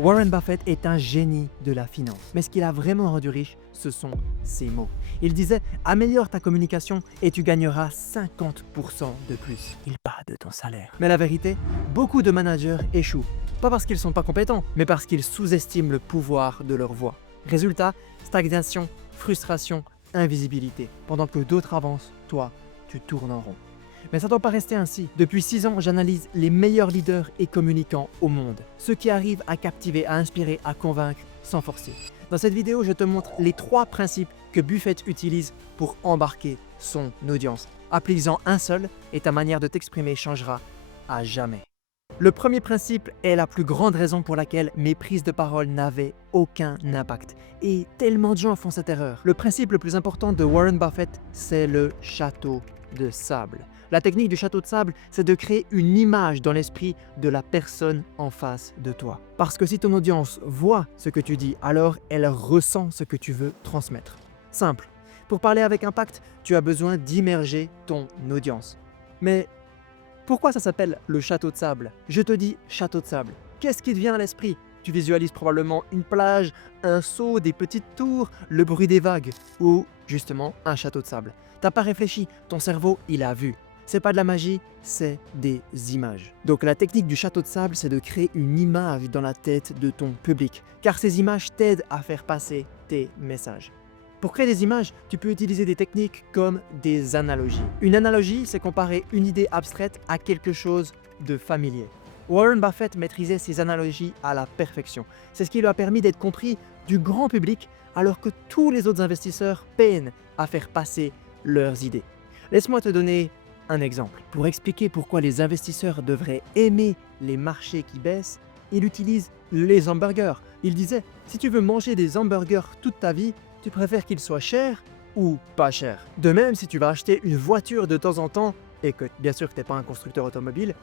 Warren Buffett est un génie de la finance, mais ce qui l'a vraiment rendu riche, ce sont ses mots. Il disait « Améliore ta communication et tu gagneras 50% de plus. » Il parle de ton salaire. Mais la vérité, beaucoup de managers échouent. Pas parce qu'ils sont pas compétents, mais parce qu'ils sous-estiment le pouvoir de leur voix. Résultat, stagnation, frustration, invisibilité. Pendant que d'autres avancent, toi, tu tournes en rond. Mais ça ne doit pas rester ainsi. Depuis 6 ans, j'analyse les meilleurs leaders et communicants au monde. Ceux qui arrivent à captiver, à inspirer, à convaincre sans forcer. Dans cette vidéo, je te montre les 3 principes que Buffett utilise pour embarquer son audience. Applique-en un seul et ta manière de t'exprimer changera à jamais. Le premier principe est la plus grande raison pour laquelle mes prises de parole n'avaient aucun impact. Et tellement de gens font cette erreur. Le principe le plus important de Warren Buffett, c'est le château de sable. La technique du château de sable, c'est de créer une image dans l'esprit de la personne en face de toi. Parce que si ton audience voit ce que tu dis, alors elle ressent ce que tu veux transmettre. Simple. Pour parler avec impact, tu as besoin d'immerger ton audience. Mais pourquoi ça s'appelle le château de sable? Je te dis château de sable. Qu'est-ce qui te vient à l'esprit? Tu visualises probablement une plage, un seau, des petites tours, le bruit des vagues ou justement un château de sable. T'as pas réfléchi, ton cerveau il a vu. C'est pas de la magie, c'est des images. Donc la technique du château de sable, c'est de créer une image dans la tête de ton public, car ces images t'aident à faire passer tes messages. Pour créer des images, tu peux utiliser des techniques comme des analogies. Une analogie, c'est comparer une idée abstraite à quelque chose de familier. Warren Buffett maîtrisait ces analogies à la perfection. C'est ce qui lui a permis d'être compris du grand public alors que tous les autres investisseurs peinent à faire passer leurs idées. Laisse-moi te donner un exemple. Pour expliquer pourquoi les investisseurs devraient aimer les marchés qui baissent, il utilise les hamburgers. Il disait, si tu veux manger des hamburgers toute ta vie, tu préfères qu'ils soient chers ou pas chers. De même, si tu vas acheter une voiture de temps en temps, et que bien sûr que tu n'es pas un constructeur automobile,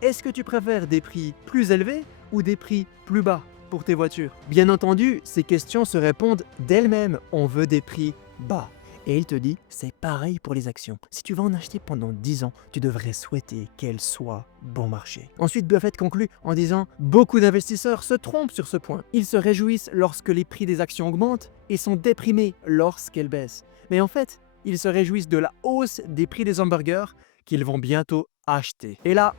est-ce que tu préfères des prix plus élevés ou des prix plus bas pour tes voitures? Bien entendu, ces questions se répondent d'elles-mêmes. On veut des prix bas. Et il te dit, c'est pareil pour les actions. Si tu vas en acheter pendant 10 ans, tu devrais souhaiter qu'elles soient bon marché. Ensuite, Buffett conclut en disant, beaucoup d'investisseurs se trompent sur ce point. Ils se réjouissent lorsque les prix des actions augmentent et sont déprimés lorsqu'elles baissent. Mais en fait, ils se réjouissent de la hausse des prix des hamburgers qu'ils vont bientôt acheter. Et là,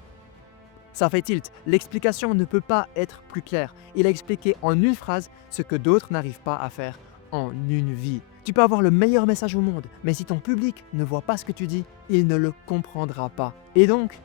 ça fait tilt. L'explication ne peut pas être plus claire. Il a expliqué en une phrase ce que d'autres n'arrivent pas à faire en une vie. Tu peux avoir le meilleur message au monde, mais si ton public ne voit pas ce que tu dis, il ne le comprendra pas. Et donc,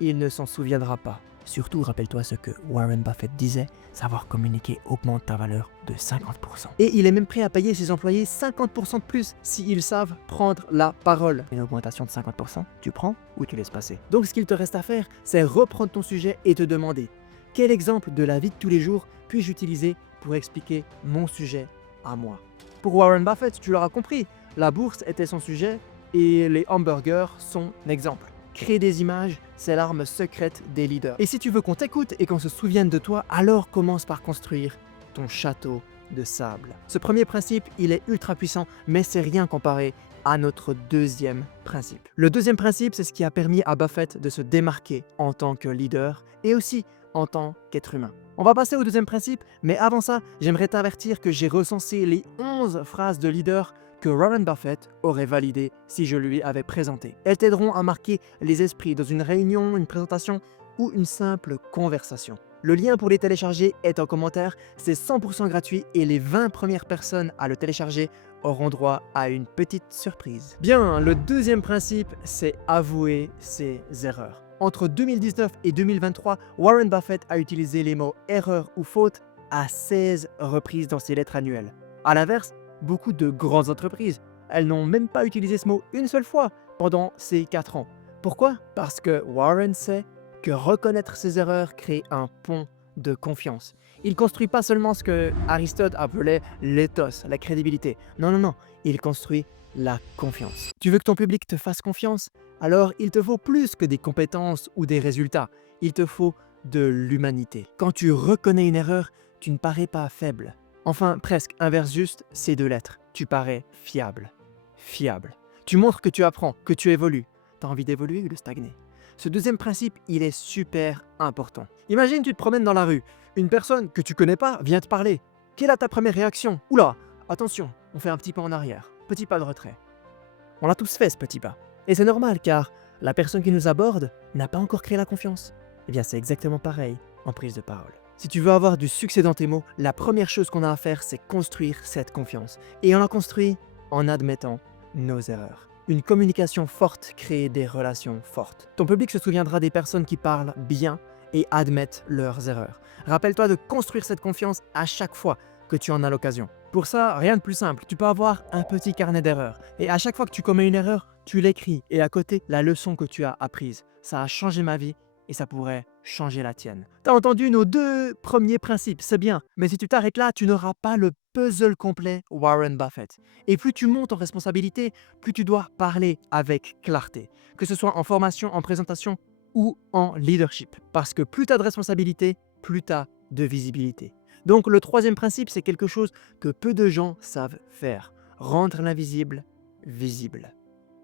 il ne s'en souviendra pas. Surtout, rappelle-toi ce que Warren Buffett disait, savoir communiquer augmente ta valeur de 50%. Et il est même prêt à payer ses employés 50% de plus s'ils savent prendre la parole. Une augmentation de 50%, tu prends ou tu laisses passer. Donc ce qu'il te reste à faire, c'est reprendre ton sujet et te demander quel exemple de la vie de tous les jours puis-je utiliser pour expliquer mon sujet à moi. Pour Warren Buffett, tu l'auras compris, la bourse était son sujet et les hamburgers son exemple. Créer des images, c'est l'arme secrète des leaders. Et si tu veux qu'on t'écoute et qu'on se souvienne de toi, alors commence par construire ton château de sable. Ce premier principe, il est ultra puissant, mais c'est rien comparé à notre deuxième principe. Le deuxième principe, c'est ce qui a permis à Buffett de se démarquer en tant que leader et aussi en tant qu'être humain. On va passer au deuxième principe, mais avant ça, j'aimerais t'avertir que j'ai recensé les 11 phrases de leader que Warren Buffett aurait validées si je lui avais présenté. Elles t'aideront à marquer les esprits dans une réunion, une présentation ou une simple conversation. Le lien pour les télécharger est en commentaire, c'est 100% gratuit et les 20 premières personnes à le télécharger auront droit à une petite surprise. Bien, le deuxième principe, c'est avouer ses erreurs. Entre 2019 et 2023, Warren Buffett a utilisé les mots erreur ou faute à 16 reprises dans ses lettres annuelles. A l'inverse, beaucoup de grandes entreprises, elles n'ont même pas utilisé ce mot une seule fois pendant ces 4 ans. Pourquoi? Parce que Warren sait que reconnaître ses erreurs crée un pont de confiance. Il construit pas seulement ce que Aristote appelait l'éthos, la crédibilité. Non, il construit la confiance. Tu veux que ton public te fasse confiance? Alors il te faut plus que des compétences ou des résultats. Il te faut de l'humanité. Quand tu reconnais une erreur, tu ne parais pas faible. Enfin, presque, inverse juste ces 2 lettres. Tu parais fiable. Fiable. Tu montres que tu apprends, que tu évolues. T'as envie d'évoluer ou de stagner? Ce deuxième principe, il est super important. Imagine, tu te promènes dans la rue. Une personne que tu connais pas vient te parler. Quelle est ta première réaction? Oula, attention, on fait un petit pas en arrière. Petit pas de retrait. On l'a tous fait ce petit pas. Et c'est normal car la personne qui nous aborde n'a pas encore créé la confiance. Eh bien, c'est exactement pareil en prise de parole. Si tu veux avoir du succès dans tes mots, la première chose qu'on a à faire, c'est construire cette confiance. Et on la construit en admettant nos erreurs. Une communication forte crée des relations fortes. Ton public se souviendra des personnes qui parlent bien et admettent leurs erreurs. Rappelle-toi de construire cette confiance à chaque fois que tu en as l'occasion. Pour ça, rien de plus simple, tu peux avoir un petit carnet d'erreurs. Et à chaque fois que tu commets une erreur, tu l'écris. Et à côté, la leçon que tu as apprise. Ça a changé ma vie et ça pourrait changer la tienne. T'as entendu nos deux premiers principes, c'est bien. Mais si tu t'arrêtes là, tu n'auras pas le puzzle complet Warren Buffett. Et plus tu montes en responsabilité, plus tu dois parler avec clarté. Que ce soit en formation, en présentation ou en leadership. Parce que plus tu as de responsabilité, plus tu as de visibilité. Donc le troisième principe, c'est quelque chose que peu de gens savent faire. Rendre l'invisible visible.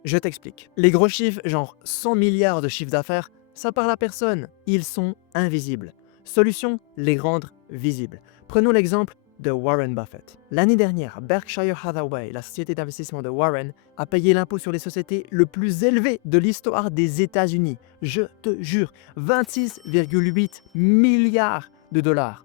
Je t'explique. Les gros chiffres, genre 100 milliards de chiffre d'affaires, ça parle à personne. Ils sont invisibles. Solution, les rendre visibles. Prenons l'exemple de Warren Buffett. L'année dernière, Berkshire Hathaway, la société d'investissement de Warren, a payé l'impôt sur les sociétés le plus élevé de l'histoire des États-Unis. Je te jure, 26,8 milliards de dollars.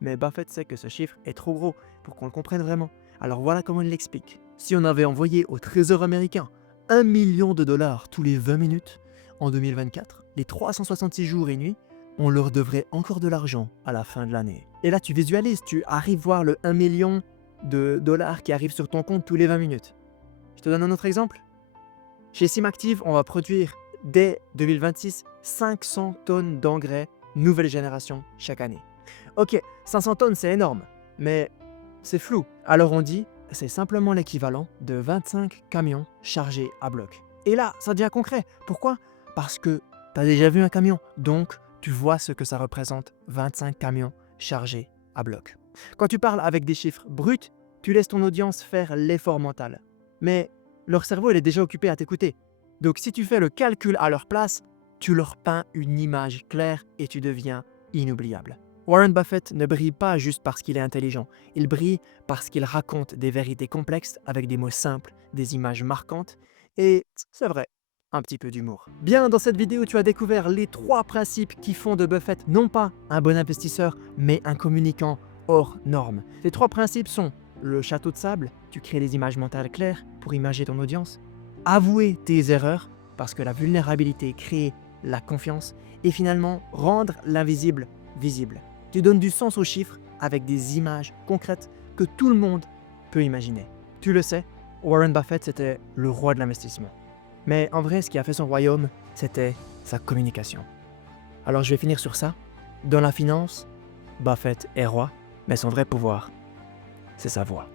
Mais Buffett sait que ce chiffre est trop gros pour qu'on le comprenne vraiment. Alors voilà comment il l'explique. Si on avait envoyé au Trésor américain 1 million de dollars tous les 20 minutes, en 2024, les 366 jours et nuits, on leur devrait encore de l'argent à la fin de l'année. Et là, tu visualises, tu arrives voir le 1 million de dollars qui arrive sur ton compte tous les 20 minutes. Je te donne un autre exemple. Chez SimActive, on va produire dès 2026 500 tonnes d'engrais nouvelle génération chaque année. Ok, 500 tonnes, c'est énorme, mais c'est flou. Alors on dit, c'est simplement l'équivalent de 25 camions chargés à bloc. Et là, ça devient concret. Pourquoi? Parce que tu as déjà vu un camion, donc tu vois ce que ça représente, 25 camions chargés à bloc. Quand tu parles avec des chiffres bruts, tu laisses ton audience faire l'effort mental. Mais leur cerveau, il est déjà occupé à t'écouter. Donc si tu fais le calcul à leur place, tu leur peins une image claire et tu deviens inoubliable. Warren Buffett ne brille pas juste parce qu'il est intelligent, il brille parce qu'il raconte des vérités complexes avec des mots simples, des images marquantes, et c'est vrai, un petit peu d'humour. Bien, dans cette vidéo, tu as découvert les 3 principes qui font de Buffett non pas un bon investisseur, mais un communicant hors norme. Les 3 principes sont le château de sable, tu crées des images mentales claires pour imager ton audience, avouer tes erreurs, parce que la vulnérabilité crée la confiance, et finalement, rendre l'invisible visible. Tu donnes du sens aux chiffres avec des images concrètes que tout le monde peut imaginer. Tu le sais, Warren Buffett, c'était le roi de l'investissement. Mais en vrai, ce qui a fait son royaume, c'était sa communication. Alors je vais finir sur ça. Dans la finance, Buffett est roi, mais son vrai pouvoir, c'est sa voix.